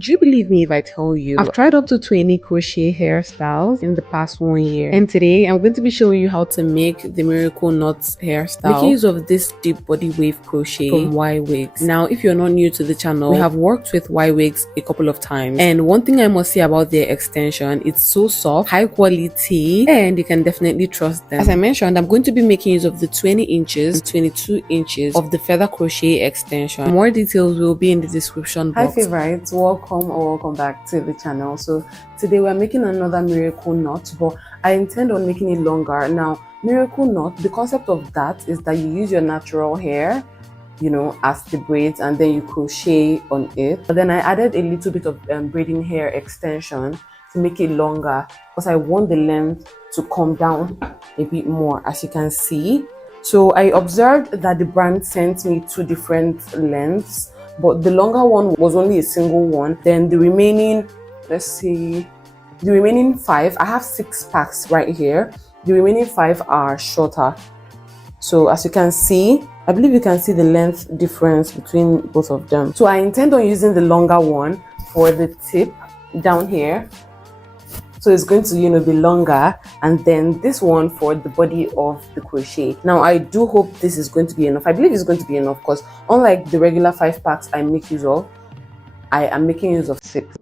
Would you believe me if I tell you I've tried up to 20 crochet hairstyles in the past 1 year, and today I'm going to be showing you how to make the miracle knots hairstyle making use of this deep body wave crochet from Ywigs. Now, if you're not new to the channel, we have worked with Ywigs a couple of times, and one thing I must say about their extension, it's so soft, high quality, and you can definitely trust them. As I mentioned, I'm going to be making use of the 20 inches and 22 inches of the feather crochet extension. More details will be in the description box. Hi favorites, welcome or welcome back to the channel. So today we're making another miracle knot, but I intend on making it longer. Now, miracle knot, the concept of that is that you use your natural hair, you know, as the braids, and then you crochet on it. But then I added a little bit of braiding hair extension to make it longer because I want the length to come down a bit more, as you can see. So I observed that the brand sent me 2 different lengths, but the longer one was only a single one. Then the remaining, let's see, the remaining 5, I have 6 packs right here. The remaining 5 are shorter. So as you can see, I believe you can see the length difference between both of them. So I intend on using the longer one for the tip down here. So it's going to, you know, be longer, and then this one for the body of the crochet. Now I do hope this is going to be enough. I believe it's going to be enough because unlike the regular 5 packs I make use of, I am making use of 6.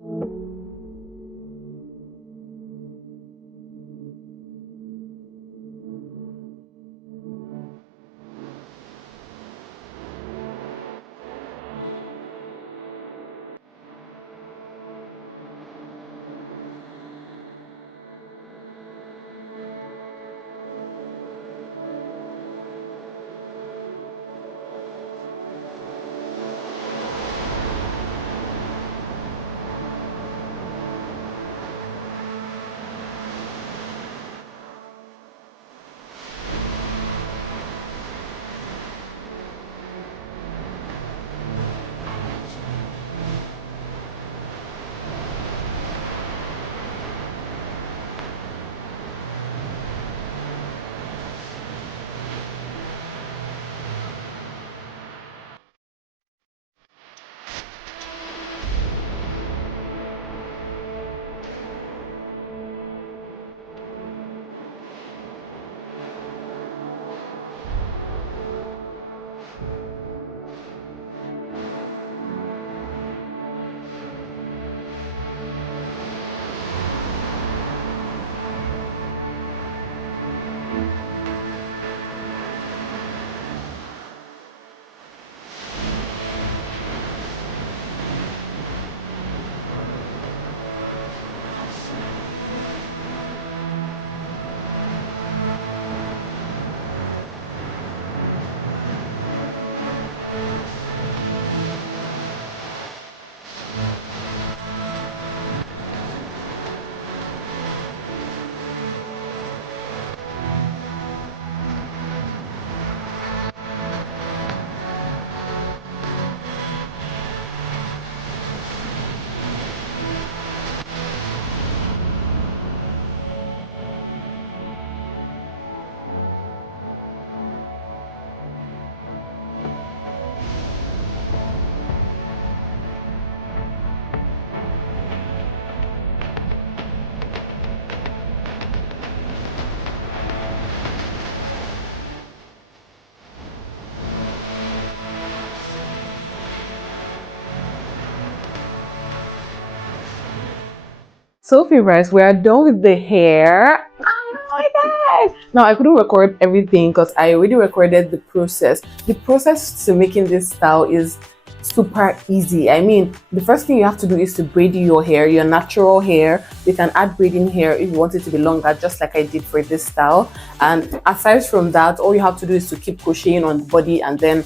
So favorites, we are done with the hair. Oh my god! Now I couldn't record everything because I already recorded the process. The process to making this style is super easy. I mean, the first thing you have to do is to braid your hair, your natural hair. You can add braiding hair if you want it to be longer, just like I did for this style. And aside from that, all you have to do is to keep crocheting on the body, and then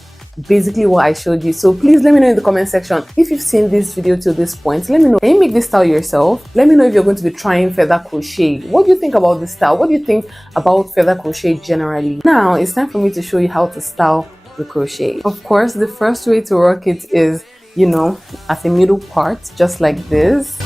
basically what I showed you. So please let me know in the comment section if you've seen this video till this point. Let me know, can you make this style yourself? Let me know if you're going to be trying feather crochet. What do you think about this style? What do you think about feather crochet generally? Now it's time for me to show you how to style the crochet. Of course, the first way to work it is, you know, at the middle part, just like this.